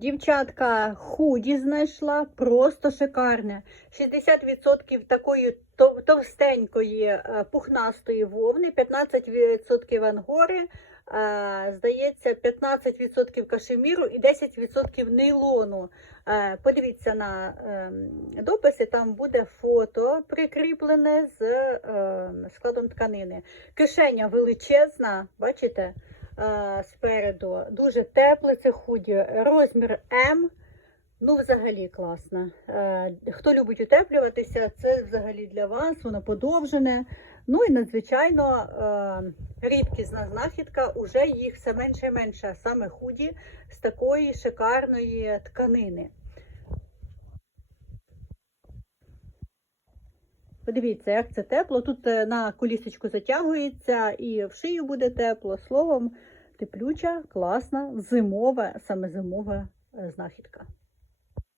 Дівчатка худі знайшла, просто шикарне. 60% такої товстенької е, пухнастої вовни, 15% ангори, е, здається, 15% кашеміру і 10% нейлону. Е, Подивіться на ем, дописи, там буде фото прикріплене з ем, складом тканини. Кишеня величезна, бачите? Е, спереду. Дуже тепле, це худі. Розмір М. Ну, взагалі класно. Е, Хто любить утеплюватися, це взагалі для вас, воно подовжене. Ну і надзвичайно е, рідкісна знахідка, уже їх все менше і менше, саме худі з такої шикарної тканини. Подивіться, як це тепло. Тут е, на колісочку затягується і в шию буде тепло. Словом, теплюча, класна, зимова, саме зимова е, знахідка.